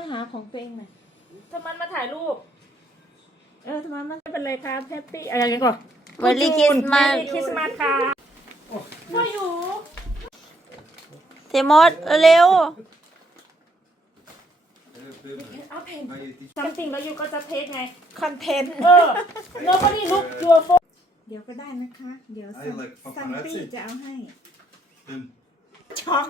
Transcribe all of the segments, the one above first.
มาหาของตัวเองหน่อยถ้ามันมาถ่ายรูป เออทำไมมันไม่เป็นไรครับแฮปปี้อะไรกันก่อน Merry Christmas แมรี่คริสต์มาสค่ะพ่ออยู่ เทมอสเร็ว เอาเพลง something แล้วอยู่ก็จะเทคไง คอนเทนต์เออ nobody look your phone เดี๋ยวก็ได้นะคะ เดี๋ยว I like ซัมปี้ paparazzi. จะเอาให้ Mm. ช็อก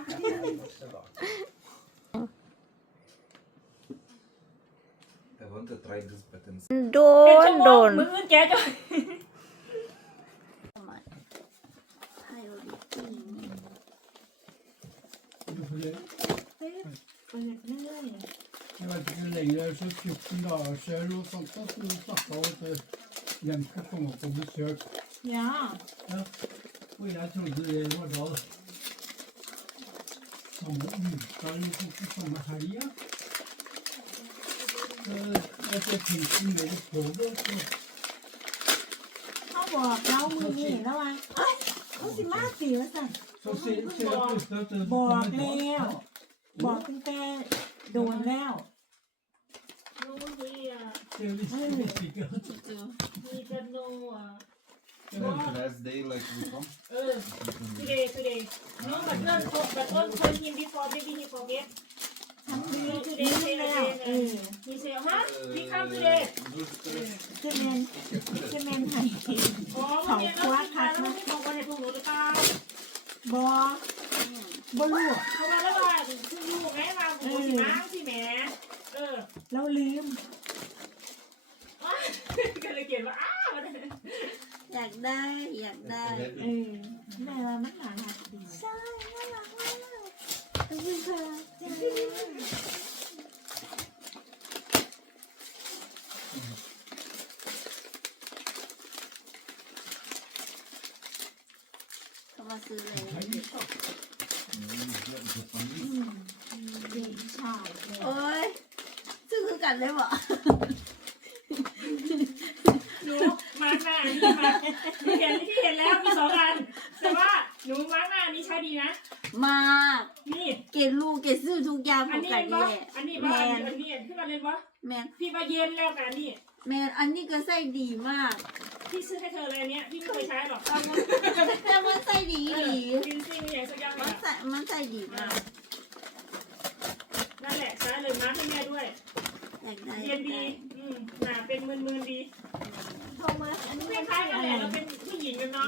want to try this button. โด เป็น น ชั่วโม โด ง น มืออื่นแกจะ เฮ้ยเปิดเรื่อย Jeg vet ikke hvor lenge det er, så 14 dager siden eller noe sånt, da, så du snakket om at eh, Jens skal komme på besøk. ๆja Ja. Og jeg trodde det var da samme uka eller sånt, i samme helga. เขาบอกเรามือนี่แล้วว่าเอ้ยเขาสิมาสิวะสั่น så ser, ser jeg plutselig at det Bak kommer et ned. barn. บอกตั้งแต่โดนแล้วรู้ดีอะ Så jeg visste, visste ikke at มีกันโนอะ And then the last day, like we come. เออ today today no but not but not told him before maybe he forget มี no ดีแล้วเออ he say ฮะ he come today เจแมนเจแมนให้อ๋อวันนี้าคิดมาแล้วไม่บอกวันไหนพวกหนูหรือเปล่าบอบลูกเขามาแล้วว่าคืออยู่ไงมาหมูสิมาสิแหมเออเราลืมก็เลยเขียนว่าอ้าวอยากได้อยากได้เออแม่ว่ามันหาหักดีใช่น่ารักมากขอบคุณค่ะจ้า เขามาซื้อเลย ดีชอบ โอ้ยซื้อคือ กันเลยบ่หนูมาร์กหน้าอันนี้มาที่เห็นที่เห็นแล้วมีสองอัน แต่ว่าหนูมาร์กหน้าอันนี้ใช้ดีนะ มากนี่ เกดลูกเกดซื้อทุกอย่างขอัอนงนี้กัเห็นนนี่ปะแหละอันนี้แมปะอันนอันนี้ขึ้นมาเลยปะแมนพี่มาเย็นแล้วกับอันนี้ แมนอันนี้ก็ใส่ดีมาก พี่ซื้อให้เธอเลยอันเนี้ยพี่ไม่เคยใช้หรอกแต่มันใส่ดีเออดีจริงจริงๆอย่างสักอย่างมันเนี่ยใส่มันใส่ดีมากนั่นแหละใช้เลยมาร์กให้แม่ด้วย อยากได้เย็นดีอืมหนาเป็นมืนมืนๆดีโทมัสอันนี้คมันล้ายๆใช่กันอะแหไรละเราเป็นผู้หญิงกันเนาะ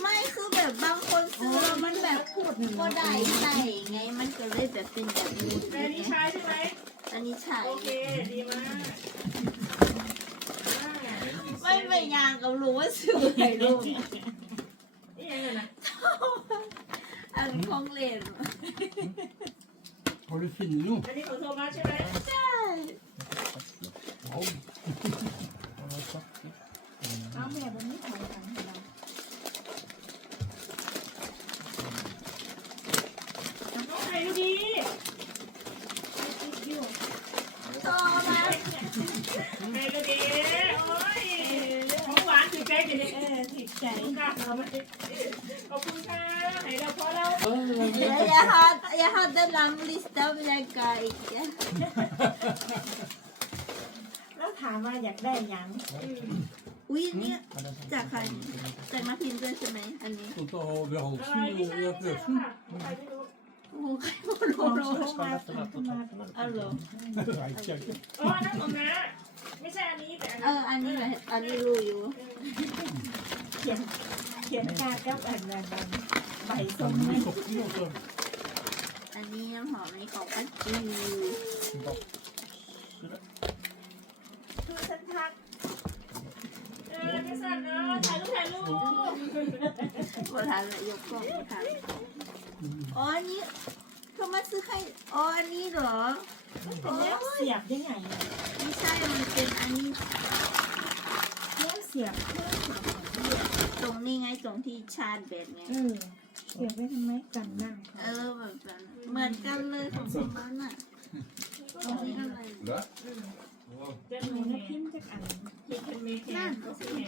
ไม่คือแบบบางคนซื้อแล้วมันแบบพูดหนึ่งก็ได้ใส่ไงมันก็เลยแบบเป็นแบบนี้แต่อันนี้ใช้ใช่ไหมอันนี้ใช่โอเคดีมากอ่าไม่ไปยางกับรู้ว่าซื้อให้ลูกนี่ยังไงนะอันของเล่น Har du funnet noe? อันนี้ของโทมัสใช่ไหมใช่เอาแม่บนนี้ของกันให้เราน้องไข่ดูดีต่อมาไข่ดูดีโอ้ยของหวานถือใจกันดิเออติดใจค่ะเอามาขอบคุณค่ะไหนเราพอแล้ว jag hade, jag hade en lång lista med lägga i. แล้วถามว่าอยากได้หยัง Oj, ni จากใครจากนักพิมพ์ด้วยใช่ไหมอันนี้ Sånn at du har ved อะไร halsen ไม่ใช่ og ไม่ ved ใช่ pøsen. ค่ะใครไม่รู้โอ้ใครมาขรู้องรู้โทมัสของโทมัสอ๋อเหรอ Det vet jeg ikke. อ๋อนั่นของน้าไม่ใช่อันนี้แต่อันเอนี้ออันนี้แหละอันนี้รู้อยู่ เขียนเขียนการกับอันนั้นใบส้มนี่อันนี้น้ำหอมในของป้าจิวคือฉันทักเออไม่สั่นเนอถ่ายรูปถ่ายรูปบทันเลยยกกล้องไม่ทันอ๋ออันนี้เขามาซื้อใครอ๋ออันนี้เหรอเป็นแล้วเสียบยังไงไม่ใช่มันเป็นอันนี้แล้วเสียบ ตรงนี้ไงตรงที่ชาร์จแบตไง เออเสียบไว้ทำไมกันนั่งเออแบบนั้นเหมือนกันเลยของสมันอะตรงนี้อะไร Da? Wow. เจะทำไมมีนะแฮพิมพ์จากอันคิดเป็นเมแคนก็สิแฮ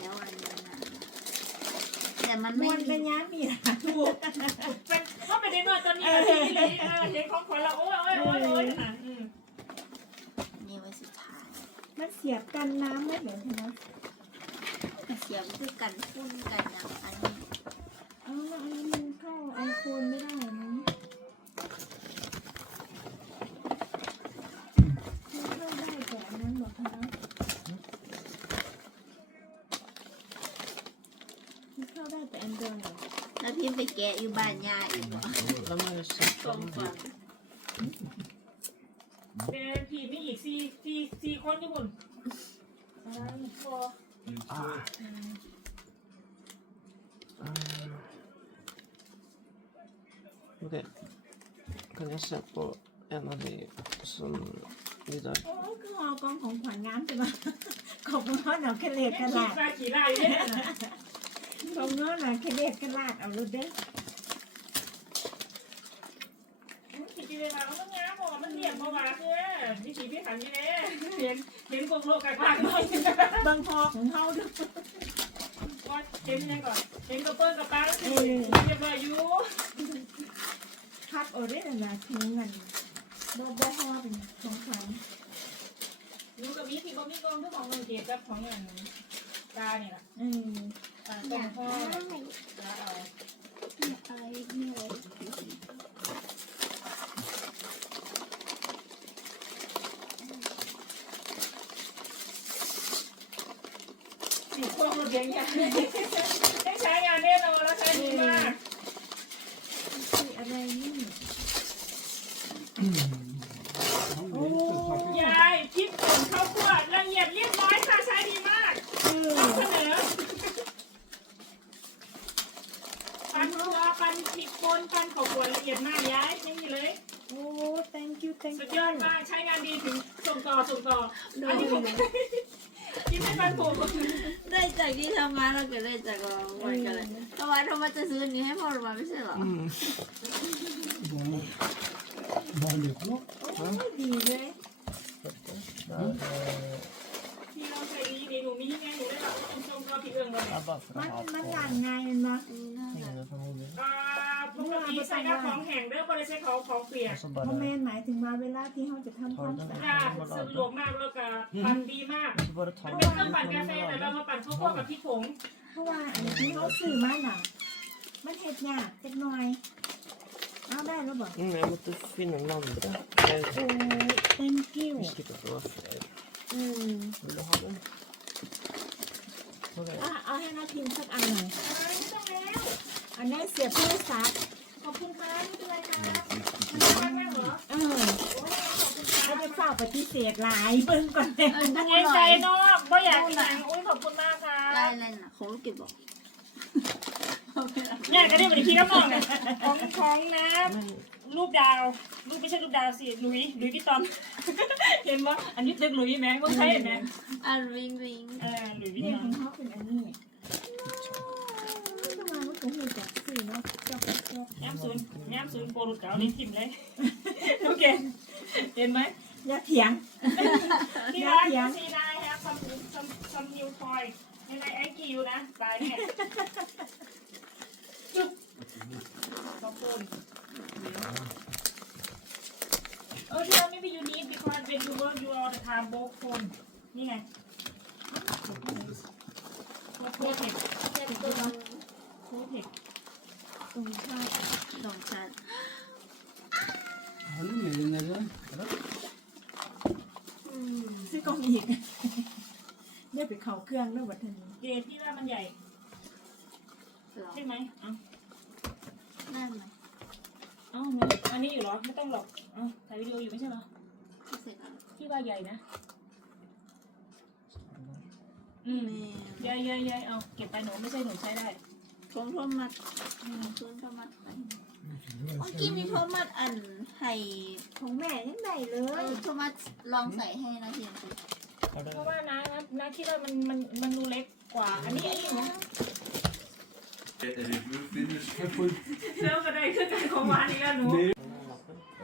แล้วอันนี้นะแต่มันมไม่วนมีเป็นย้ามีหลานถูกเป็นว่าเป็นเดเออเห็นของขวัญแล้วโอ้ยโอ้ยโอ้ยโอ้ยอะอืม นี่ไว้สุดท้าย มัน เสียบกันน้ำไม่เหมือนใช่ไหมเสียบคือกันฟุ้นกันอย่างอันนี้เอาละอันนี้มันเข้าไอโฟนไม่ได้นะมันเข้าได้แต่อันนั้นหรอกนะมันเข้าได้แต่อันเดียวเหรอแล้วพี่ไปแกะอยู่บ้านยายอีกเหรอ De har ju sett กอง dem. ฝันเป็นผีมีอีกสี่สี่สี่คนญี่ปุ่นอะไรพอ Okej. Kan jag se på en av de som vidare? โอ้คือเอากองของขวัญงามใช่ไหมของน้องหน่ะแค่เล็กกระขี่ลาดปลาขี่ไล่เนี่ยของน้องหน่ะแค่เล็กกระลาดเอาลูกเด้อขี่จีเวลามันงามบอกมันเรียบบอกว่าคือพี่ขี่พี่ขันยี่เน่เห็นเห็นกงโลกกลางๆหน่อยเบิ่งพอของเฮาด้วยว่าเห็นยังก่อนเห็นกระเปิ้ลกระปังเรียบร้อยอยู่ พับเอาได้แต่ละทิ้งเงินบ่บ่ฮอเป็นของขวัญอยู่กับมีที่บ่มีกองทุกของเงินเก็บกับของเงินตาเนี่ยแหละอืมอ่าตรงพ่อตาเอาอะไรนี่อะไรสีพวกรถเบียงเนี่ยได้ใช้งานแน่นอนแล้วใช้ดีมาก ออะไรนี่โอ้ยายคิดถึงข้าวคั่วละเอียดเรียบร้อยค่ะใช้ดีมากเออเสนอปันครัวปันพริกป่นปันข้าวคั่วละเอียดมากยายยังมีเลย โอ้ thank you thank สุด you ยอดมากใช้งานดีถึงส่งต่อส่งต่ออันนี้ผม กินไม่ปันผมได้จากที่ทำงานเราก็ได้จากเราเหมือนกันเลยเพราะว่าทำไมจะซื้ออันนี้ให้พ่อเรามาไม่ใช่เหรอ Mm. Vanligt blå. โอ้ดีเลย Där, eh, ที่เราใช้ดีดีหนูมีไงหนูได้รับส่งต่อพี่เอิงเลย ja, bara för มัน att ha มัน på หลานไงมันมา ใส่กับของแห้งเด้อบริษัทเขาของเปียก Och så เพราะแม่ bara, หมายถึงว่าเวลาที่เขาจะทำความสะอาค่ะดสะดวกมากแล้วก็ปั่นดีมาก och så bara มัน ta เป็นเครื่องปั่นกาแฟแต่เรามาปั่นข้าวโพดกับพริกผงเพราะว่าอันที่เขาซื้อมาน่ะมันเห็ดยากจักหน่อยเอาได้แล้วบอก Mm, jag måste finna den andra. Jag โอ้ thank you visste inte att det var fler. อืม Vill du ha den? Okej. อะเอาให้นาทิมสักอันหน่อยอะไรไม่ต้องแล้วอันนี้เสียบโทรศัพท์ขอ บคุณค่ะไม่เป็นไรคะมันน่ารักมากเหรอเออเขาจะเฝ้าปฏิเสธหลายเบิ่งก่อนเลยเออน่าเย็นใจรักเนาะไม่อยากกินหนังอุ้ยขอบคุณมากค่ะลายอะไรน่ะของลูกเก็บบอกเนี่ยก็ได้บริคีน้ำมองเนี่ยของของนะรูปดาว รูปไม่ใช่รูปดาวสิลุยลุยพี่ตอม เห็นว่าอันนี้ตึกลุยแม่ก็ใช่ไหมอ่านวิงวิงเออลุยพี่เนี่ยตอขมองเขาเป็นอันนี้ ทำไมมันถึงมีจักสื่อเนาะจอกจอกย้ำศูนย์ย้ำศูนย์โปรดุกเก่าลิ้นทิมเลยโอเคเห็นไหมอย่าเถียงที่ร้านยูซีได้ครับซัมซัมซัมนิวทอยในในไอคิวนะตายแน่จุ๊บขอบคุณเออที่เราไม่ไปยูนิต because when you work you all the time both phone นี่ไงโปรเท คเจ็บตัวโปรเทคตรงข้างสองชั้น Har ni mer än eller? ซื้อกล่องอีกได้ไปเขาเครื่องแล้ววัฒนีเกรดที่ว่ามันใหญ่หรอใช่ไหมเอ้าได้ไหมเอ้าไม่อันนี้อยู่เหรอ ไม่ต้องหรอก เอ้าถ่ายวิดีโออยู่ไม่ใช่เหรอไม่เสร็จแล้วที่ว่าใหญ่นะ อืม แม่ใหญ่ใหญ่ใหญ่เอาเก็บไปหนูไม่ใช่หนูใช้ได้ ของโทมัดอืมของโทมัดไปเมื่อกี้มีโทมัดอันให้ของแม่ยังไงเลเอยอโทมัดลองใส่ให้นะเทียนสิ Har เพราะ du? ว่านะนะนะคิดว่ามันมันมันดูเล็กกว่า อันนี้อันนี้นะ Review finish. เริ่มกันได้คือการของหวานอีกแล้วหนู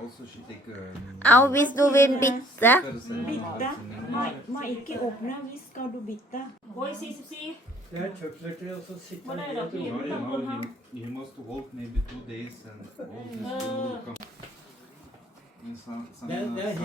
Also, she take um, เอาวิสดูเวนบิดซะ stickers and บิด hearts ตะ and มา then- มาอีกกี่อบนะวิสกาดูบิดตะโอ้ยสี่สิบสี่ Det er kjøttstykker og så sitter Hvor er you know, he, he must walk maybe two days and all this will come. In some, some, uh,